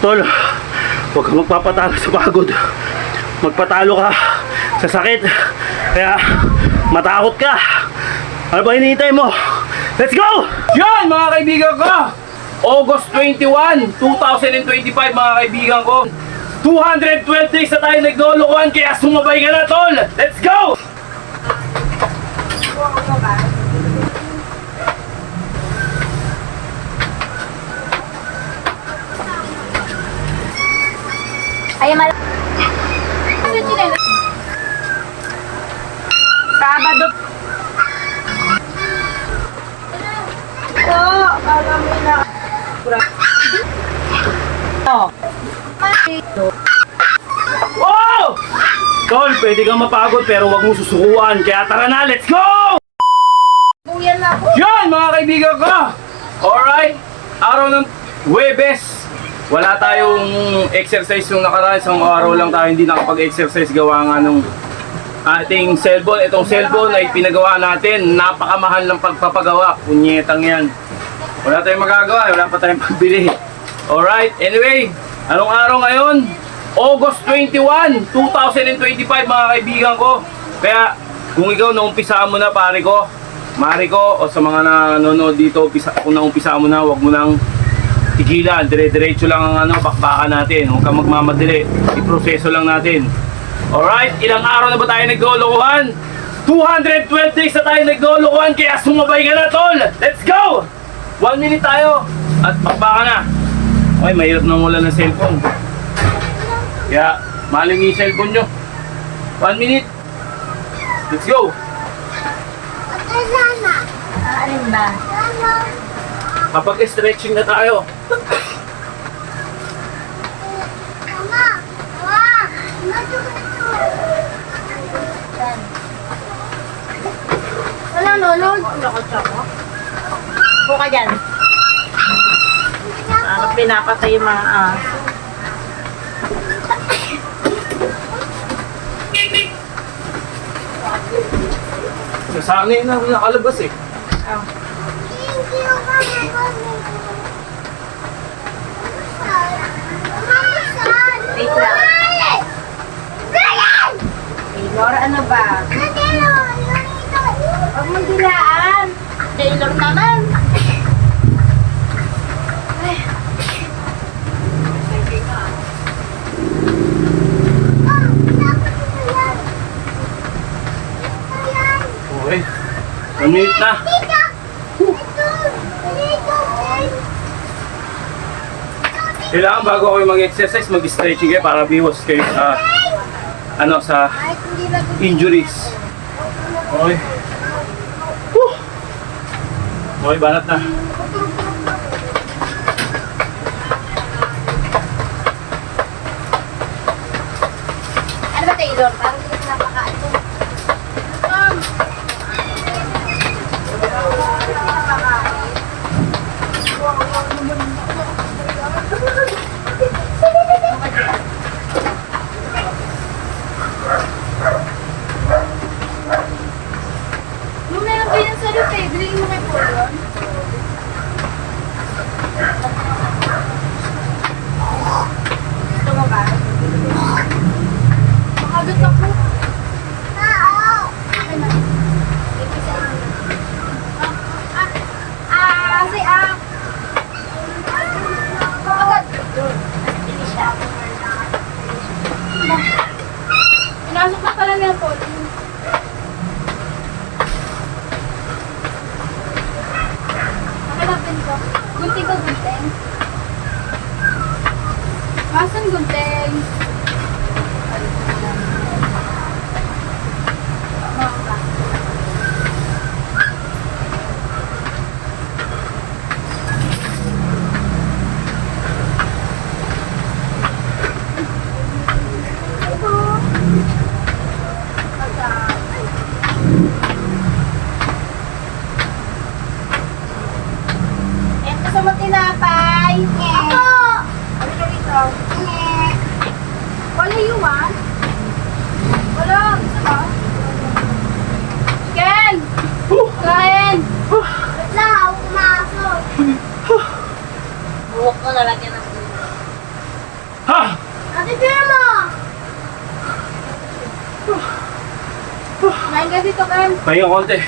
Tol, huwag kang magpapatalo sa pagod. Magpatalo ka sa sakit. Kaya matakot ka. Ano ba hinihintay mo? Let's go! Yan mga kaibigan ko! August 21, 2025 mga kaibigan ko. 212 days na tayo naglolokohan kaya sumabay ka na tol! Let's go! Ay, Sabado. Wow! Tol, pwede kang mapagod pero wag mo susukuan. Kaya tara na, let's go! Buyan na ako. Yan mga kaibigan ko! Alright, araw ng Huwebes. Wala tayong exercise yung nakaraan. Isang araw lang tayo hindi nakapag-exercise gawa nga nung ating cellphone. Itong cellphone ay pinagawa natin. Napakamahal ng pagpapagawa. Punyetang yan. Wala tayong magagawa. Wala pa tayong pagbili. Alright, anyway. Anong araw ngayon? August 21, 2025 mga kaibigan ko. Kaya kung ikaw naumpisaan mo na pare ko, mari ko, o sa mga nanonood dito, kung naumpisaan mo na, wag mo nang tigilan. Dire-diretso lang ang bakbakan natin. Huwag kang magmamadali. Iproseso lang natin. Alright, ilang araw na ba tayo naglolokohan? 212 days na tayo naglolokohan, kaya sumabay ka na tol! Let's go! 1 minute tayo at bakbakan na. Okay, mahirap na wala ng cellphone. Kaya, maling yung cellphone nyo. 1 minute. Let's go! Alin ba? Kapag stretching na tayo. Wala, nulog. Buka dyan. Ano pinapatay yung mga Nasanay na nakalabas eh. Wait lang. Taylor, ano ba? Huwag mong dilaan. Taylor naman. Ay. Okay. 1 minute na. Kailangan bago kayo mag-exercise, mag-stretching kayo para biwas kayo sa sa injuries. Okay. Whew. Okay, banat na. Ano ba, Taylor? Parang hindi ka napakaano. Nung meron kayo ng salute eh, bilhin mo kay Paul yun. Gusto mo ba? Makagat ako. Okay na. Kasi Agad. Hindi siya. Pinasok na pala niya, Paul. Nakalapin ko. Gunting ko, gunting. Masan gunting? Gusto mo tinapay? Ako! Ano ka dito? Wala you want? Wala. Gusto mo? Ken! Kain! Wala, ako kumasok. Buhok ko lalagyan ng dito, Ken. Pahinga konti.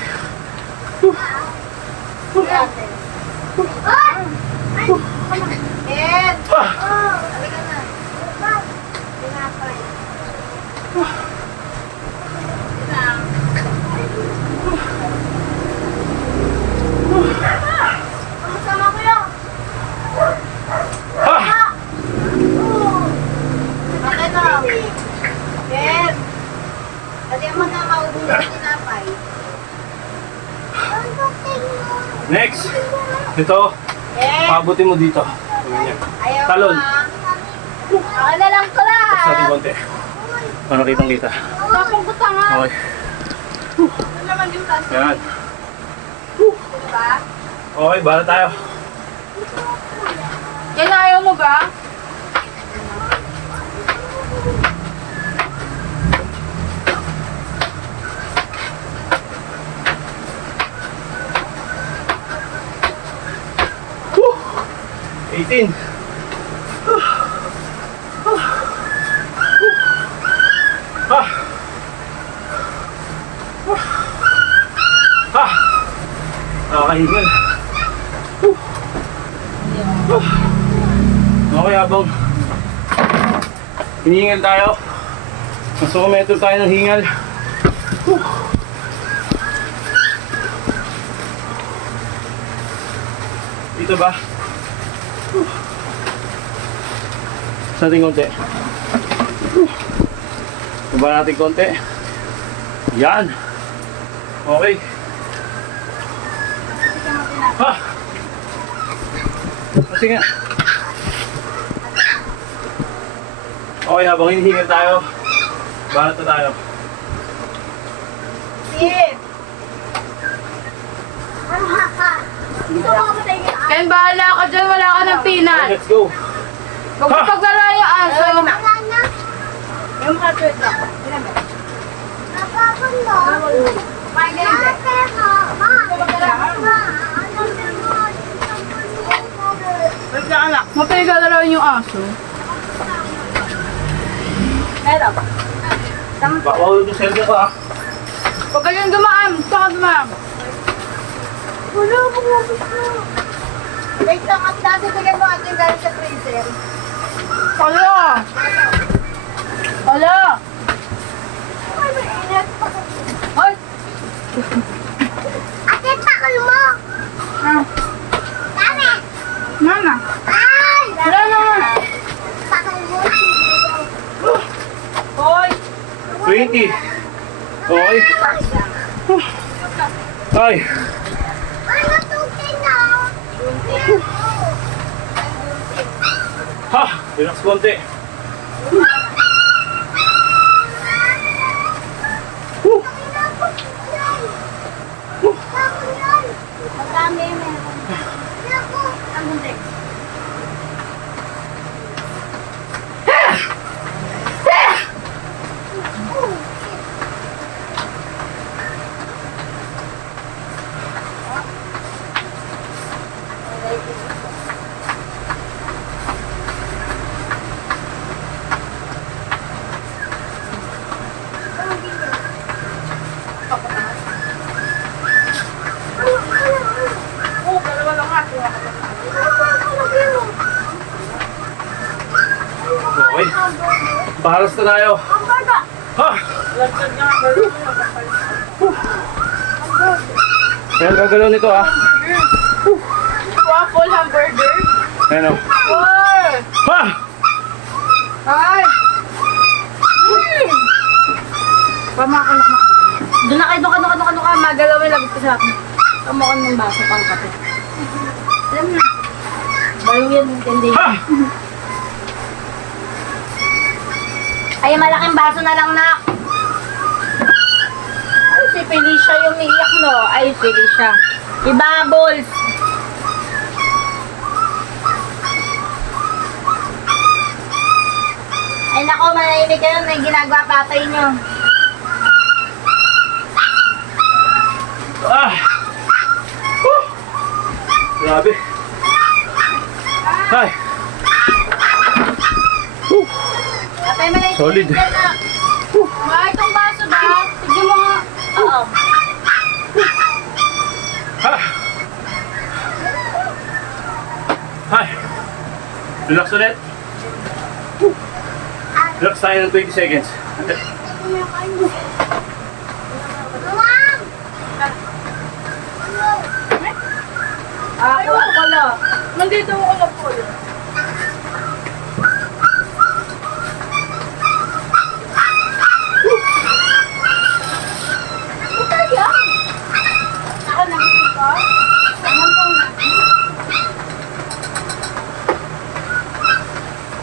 Ken! Ah! Halika na. Tinapay. Kasama ko yun. Ah! Okay na. Ken! Dali mo na maubos yung tinapay. Next. Ito. Ken! Pabutin mo dito. Ganyan. Ayaw Talon. mo, ah. Okay na lang ko Tapos natin lang. konti. Ano kitang kita? Tapong ko tanga. Okay. Ano naman yung taas? Yan. Diba? Okay, bala tayo. Yan ayaw mo ba? Woo! 18. Ah! Ah! Nakakahingal. Okay, habang hinihingal tayo. Mas metro tayo ng hingal. Dito ba? Sa ating konti. Baba natin konti. Yan. Okay. Ha! Kasi nga. Okay, habang hinihingal tayo, balat na tayo. Sip! Ken, bahala ka dyan. Wala ka ng peanut. Okay, let's go. Huwag mo paglala yung aso. Yung hotdog lang. Mapagalala yung aso. Meron. Bawal yung cellphone ko ah. Huwag kayong dumaan. Saka dumaan. Wala mo wait lang. At dati bigyan mo ating galing sa freezer. Hala! Hala! Ay, mainit. Ay! Ate, takal mo! Ah, Dami! Mama! Ay! Wala naman! Takal mo! Hoy! 20. Okay. Ay. Ano tukin na? Ha! Relax konti. Magkami meron. Ang gunting. Oh, dalawa lang nga. Okay. Bahalas na tayo. Ha! Kaya gagalaw nito ah. Waffle hamburger. Ayan o. Wow! Ha! Ay! Pamakalak na. Doon na kayo, doon ka. Magalawin lang ito sa akin. Kamukan ng baso pang kape. Alam na. Bayo yan, hindi. Ha! Ay, malaking baso na lang, nak. Ay, si Felicia yung iiyak, no? Ay, Felicia. Si Bubbles. Ay, nako, manahimik kayo. May ginagawa patay nyo. Ah! Woo! Grabe. Ay! Patay mo na yung Solid. Felicia, nak. Ma, itong baso ba? Sige mo nga. Oo. Ha! Hi! Relax ulit. Relax tayo ng 20 seconds. Mom! Ako pala. Nandito ako na po. Ako na gusto.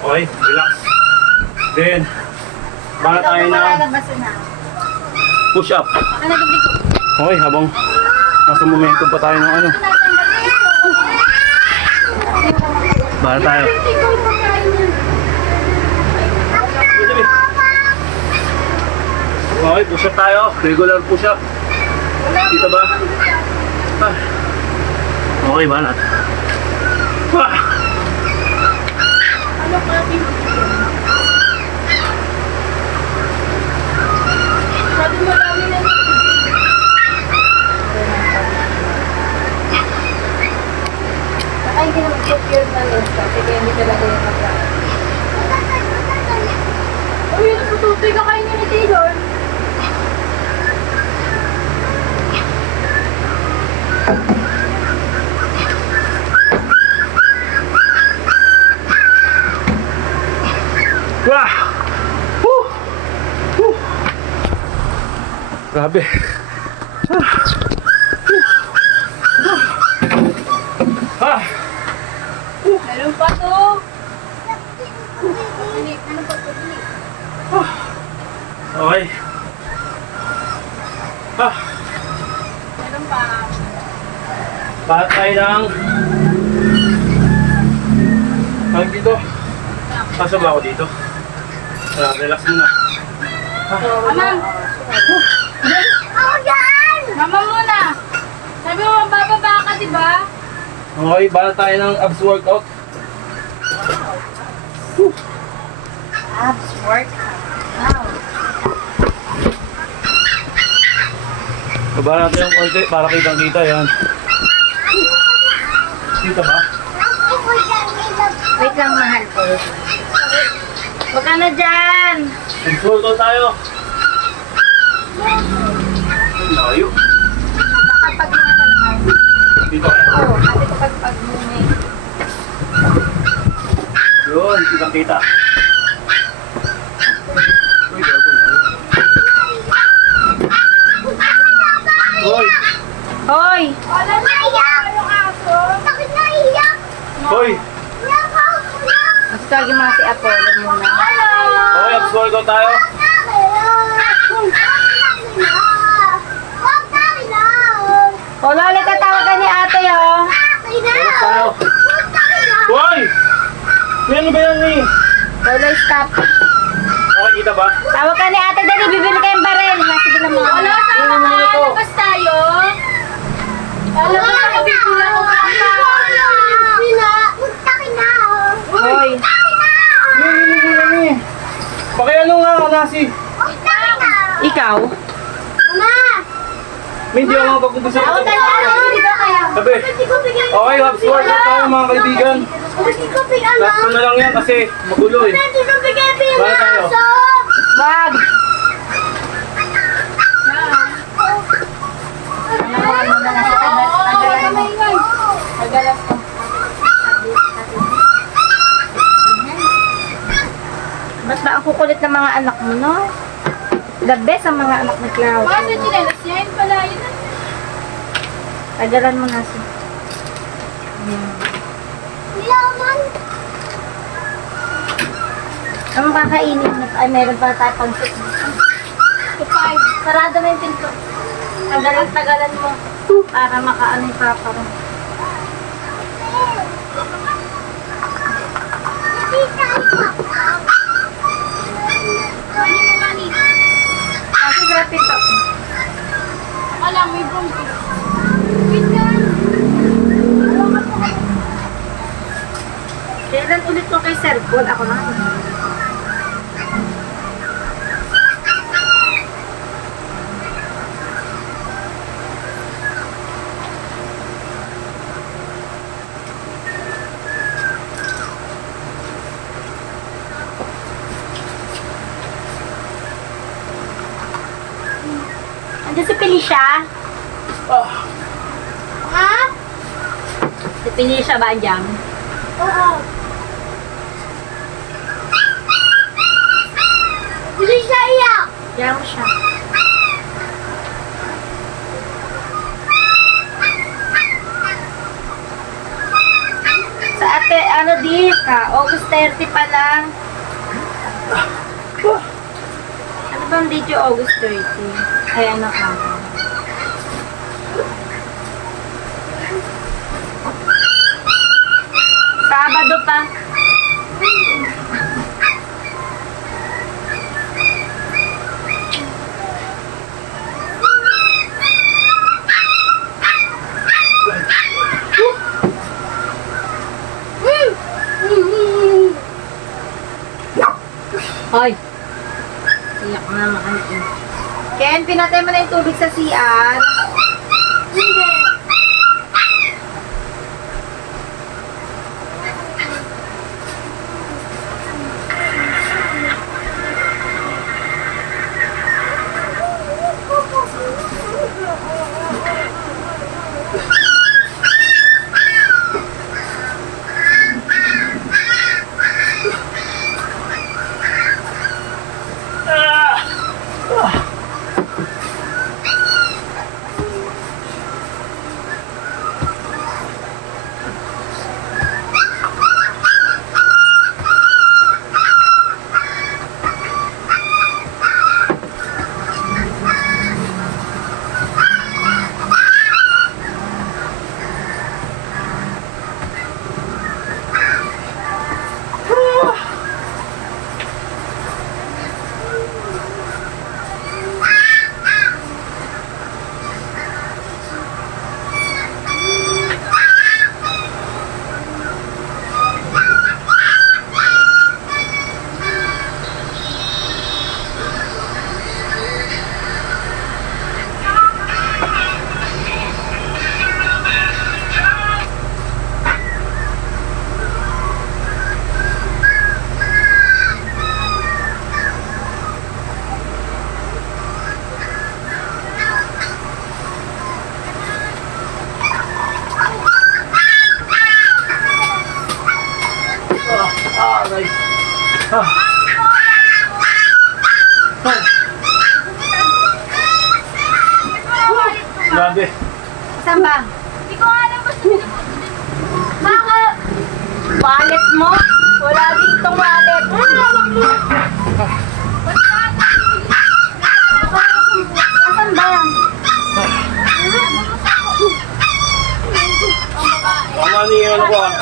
Okay, relax. Then, baka tayo na push up. Ako na gusto. Okay, habang nasa momentum pa tayo ng ano. Baka tayo. Okay, push up tayo. Regular push up. Dito ba? Ah. Okay, banat. Ah. Sabi mo dami na Saka hindi naman secure na list kasi kaya hindi talaga yung mag-rap. Uy, natututoy ka kayo ni Taylor. Wah! Woo! Woo! Grabe. Ah! Meron pa to. Ano pa to? Okay. Ah! Meron pa. Bakit tayo lang? Tawag dito. Pasok ba ako dito? Relax muna. Mama! Ako dyan! Mama muna! Sabi mo, mabababa ka, diba? Okay, bala tayo ng abs workout. Abs workout. Wow. Baba natin yung konti para kitang-kita yan. Kita ba? Wait lang, mahal ko. Huwag ka na dyan! Abs workout tayo. Layo. Nakapag mga ka naman. Dito kaya. Oo, kasi kapag pag-mumay. Yun, kitang-kita. Uy, gago na. Hoy! Hoy! Wala na iyak! Bakit naiyak? Hoy! Mas tawagin mga si Apollo muna. Okay, abs workout tayo. O, Lola, tatawag ka ni ate, oh. Relax tayo. Hoy! May ano ba yan eh? Lola, stop. Okay, kita ba? Tawag ka ni ate, dali, bibili kayong baril. Nasa din ang mga... Wala, Ano mo ito? labas tayo. Alam mo, nakabibula ko pa. Hoy. Pakiano nga, Nasi? Ikaw? May hindi ako magpapunta sa Tawag ka ni ate, dito kayo. Sabi. Okay, abs workout tayo mga kaibigan. Last ko na lang yan kasi magulo eh. Bala tayo. Wag. Ano na nasa tagalan mo. Tagalan ko. Ba't ba ang kukulit ng mga anak mo, no? The best ang mga anak ni Cloud. Bakit chinelas niya? Yun pala, yun na. Tagalan mo na si... Laman. Ang kakainin mo, ay meron pa tayo pang soup. Sarado na yung pinto. Tagalan mo. Para makaano yung papa mo. Mani mo, mani. Kasi sarap pinto. Alam, may bronco. Wait lang. Kailan ulit ko kay Sir Paul? Ako na. Andiyan si Felicia? Ha? Si Felicia ba andyan? Oo. Hindi siya iyak. Diyan mo siya. Sa ate, ano di ka? August 30 pa lang. Ano bang date yung August 30? Ay, ano ka? Sabado pa. Hoy! Iyak na naman eh. Ken, pinatay mo na yung tubig sa CR. Hindi. Grabe. Saan ba? Hindi ko alam kung sino mo. Bakit? Wallet mo? Wala ditong wallet. Asan ba yan? Tama niyo ano ko ah.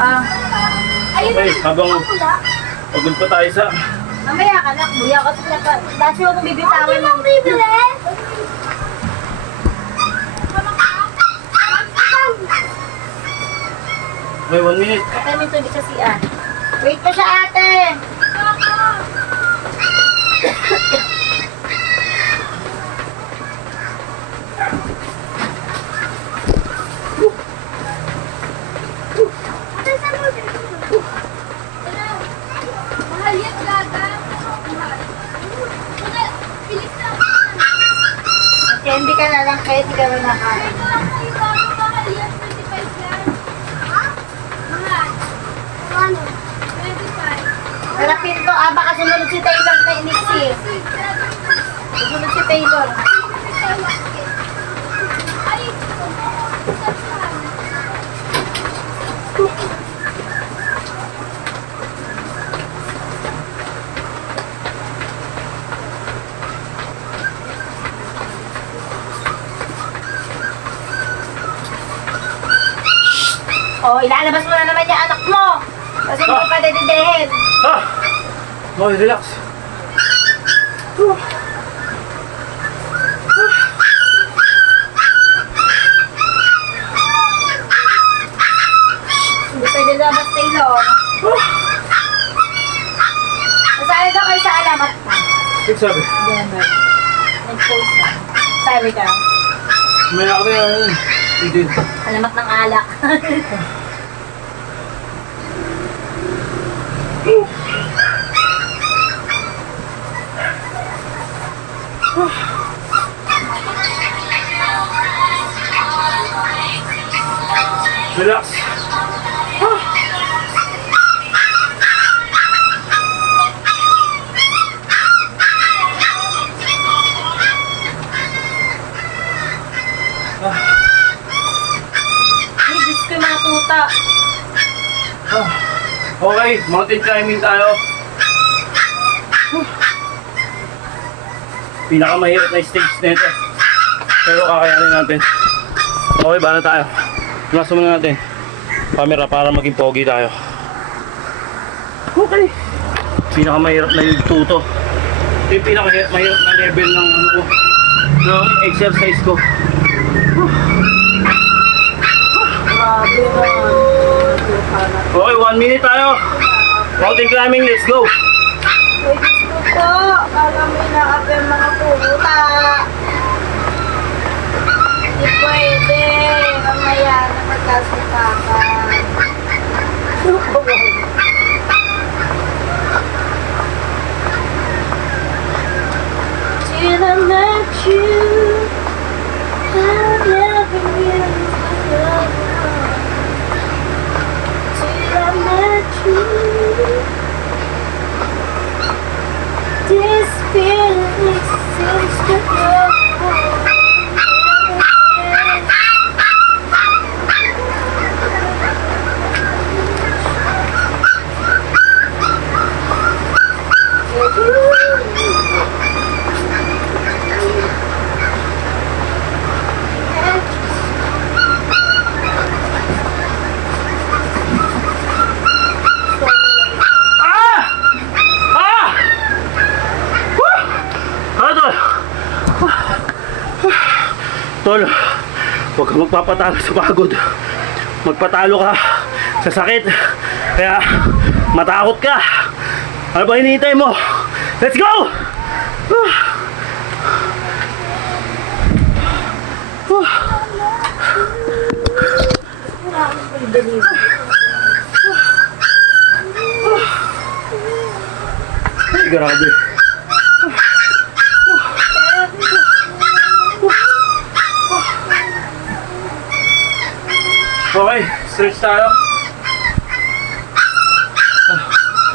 Ah, Okay, habang pagod pa tayo sa... mamaya ka na. Buya ka sa dasi mo kung bibitawan ng Bibili? May 1 minute. Patay mo yung tubig sa CR. Wait pa siya ate. Mahal yan, gaga. Mahal. Bilis na. Candy ka na lang kahit di ka na nakain. Mahal yan, 25 yan. Ha? Mahal. Ano? 25. Sarapin to. Ah, baka sumunod si Taylor na iniksi. Sumunod si Taylor. Ay, Oh, ilalabas mo na naman yung anak mo. Kasi hindi pa dedidehin. Ah! Okay, relax. Hindi pwede labas Taylor. Masali daw kayo sa alamat pa. Sabi, Denver. Nag-post ka. Sabi ka. may ako na yung... Hindi. Alamat ng alak. Relax. Ay, Diyos ko yung mga tuta. Okay, mountain climbing tayo. Pinakamahirap na stage nito. Pero kakayanin natin. Okay, ba na tayo? Nasa muna natin. Camera para maging pogi tayo. Okay. Pinakamahirap na yung tuto. Ito yung pinakamahirap na level ng ano ko. Ng exercise ko. Grabe naman. Okay, 1 minute tayo. Mountain climbing, let's go. Ay, Diyos ko po. Kala mo inaap yung mga puta. Hindi pwede. Mamaya na magkasipakan. Till I met you, I never knew love. Till I met you, this feeling seems to go. Tol, huwag kang magpapatalo sa pagod. Magpatalo ka sa sakit. Kaya matakot ka. Ano ba hinihintay mo? Let's go! Ay, grabe. Okay, stretch tayo.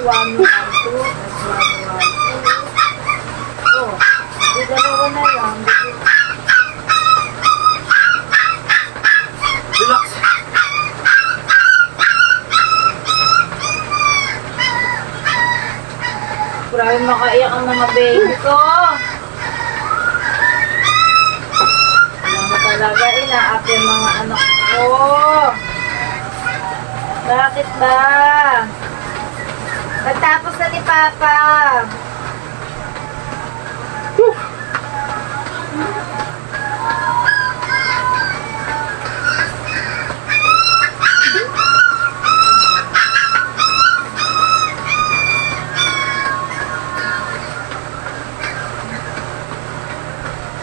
1, 1, 2, 1, 1, 2. Oh, di dalawa na lang. Relax. Grabe makaiyak ang mga baby ko. Alam mo talaga, inaap yung mga anak ko. Bakit ba? Pagtapos na ni Papa.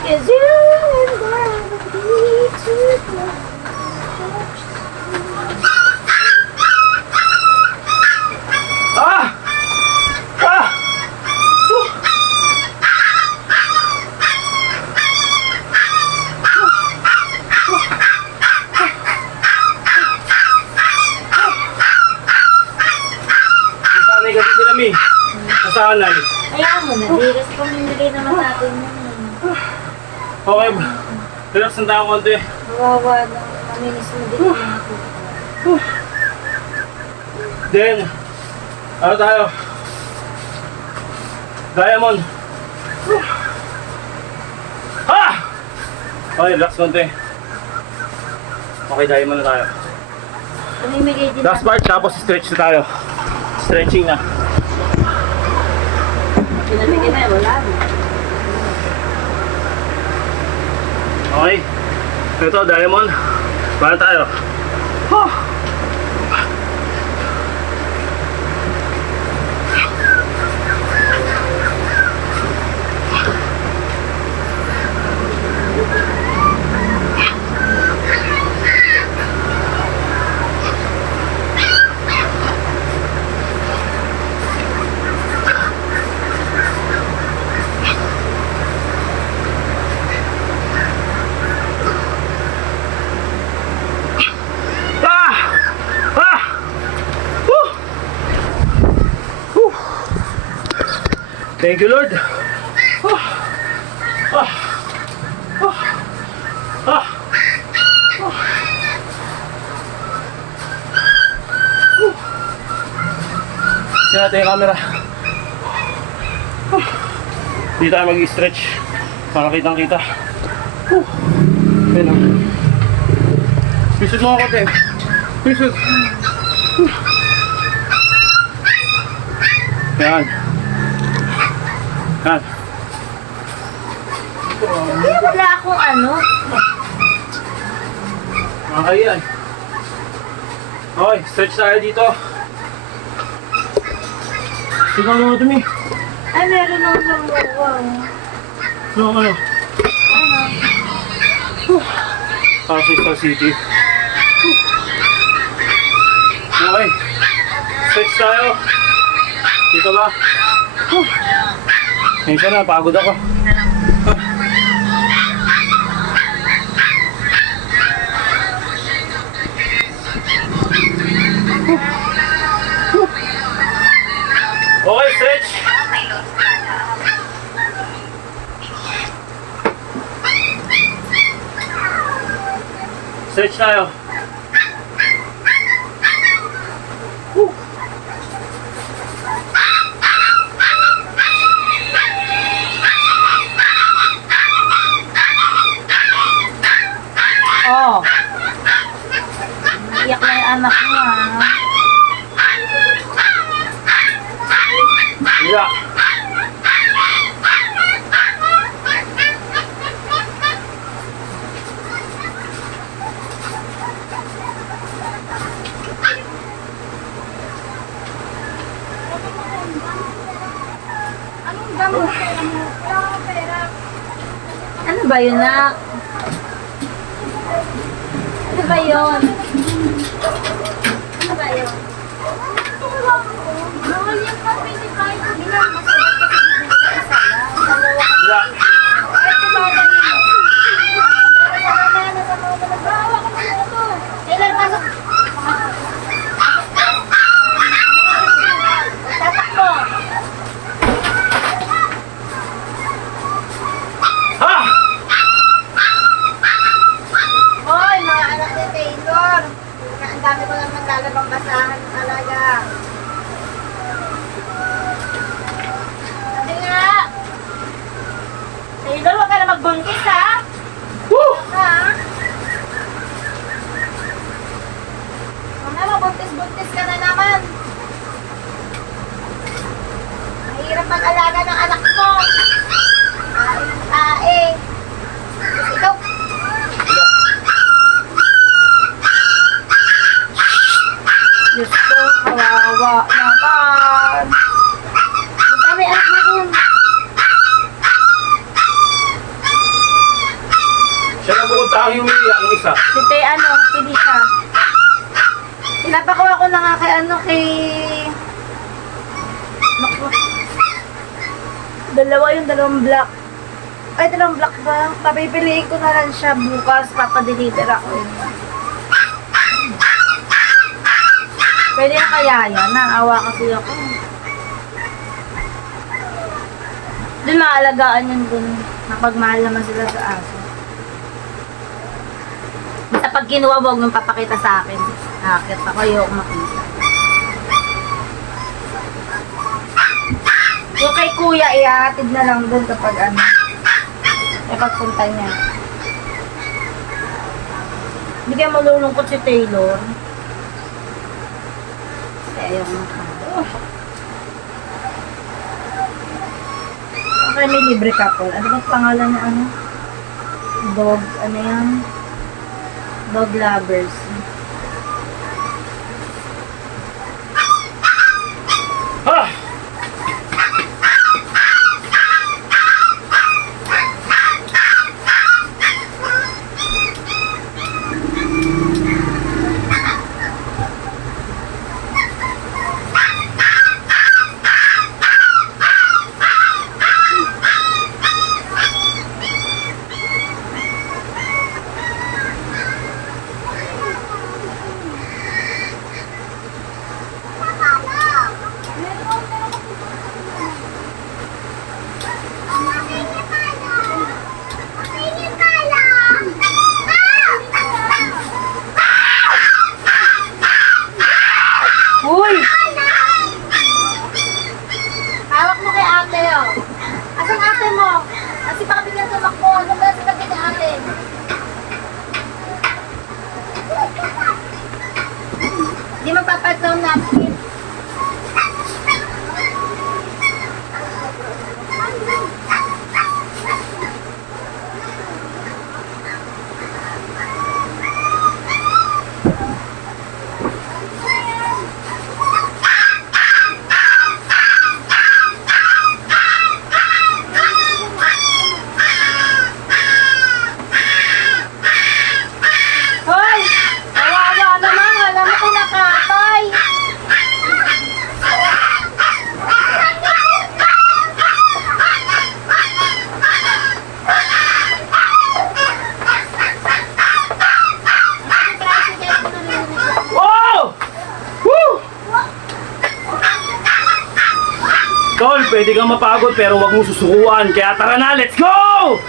Cause you and I need to go. Ah! Ah! Nasanay kasi sila, Mi. Nasanay. Ayaw mo na, diras pamimigay naman natin yun. Okay, relax na tayo konti. Kawawa na, maminis mo din yung mga tuto. Then, ano tayo? Diamond. Ha! Okay, relax konti. Okay, diamond na tayo. Pamimigay din Last part, tapos stretch na tayo. Stretching na. Pinamigay na, wala na. Okay. Ito, diamond. Para tayo. Thank you, Lord. Kasi natin yung camera. Hindi tayo mag-stretch para kitang-kita. Ayan o. Pisot mo ako, te. Pisot. Yan. Yan. Kaya wala akong ano. Ayan. Okay, stretch tayo dito. Tingnan mo ito, Mi. Ay, meron naman sa mukha. Ano? Para sa Star City. Okay. Stretch tayo. Dito ba? Minsan na, pagod ako. Okay, stretch. Stretch tayo. Oh. Iyak na yung anak mo, ah. Yeah. Anong gamot? Ano ba yun, nak? Ano ba yun? Ano ba yun? Bawal yung pa-25. Bilang masarap kasi bibili ka isa lang. Dalawa ka. Yeah. Ay, sabagay yun. Nasa mga bawa ko na ito. Kailan pasok? Tatakbo. Ha! Hoy, mga anak ni Taylor. Ang dami ko lang naglalabang basahan talaga. Sabi nga. Taylor, huwag ka na magbuntis, ha? Woo! Ha? Mamaya mabuntis-buntis ka na naman. Mahirap mag-alaga ng anak mo. Kain. Ikaw, Diyos ko, kawawa naman. Ang dami anak mo dun. Siya na bukod tayo umiiyak ng isa. Si pili siya. Pinapakuha ko na nga kay Naku. Dalawang black. Ay, dalawang black ba? Papipiliin ko na lang siya bukas. Papadeliver ako yun. Pwede na kaya yan? Naawa kasi ako. Doon maalagaan yun dun. Napagmahal naman sila sa aso. Basta pag kinuha, huwag mong papakita sa akin. Nakakit ako, ayoko makita. Yung kay kuya, ihahatid na lang dun kapag pagpunta niya. Hindi kayo malulungkot si Taylor. Ayoko makita. Okay, may libre couple. Ano ba pangalan na Dog, yan? Dog lovers. Ha! magpapataw napkin. Hoy! Kawawa naman, wala mo kinakatay. Wow! Woo! Tol, pwede kang mapagod pero wag mo susukuan. Kaya tara na, let's go!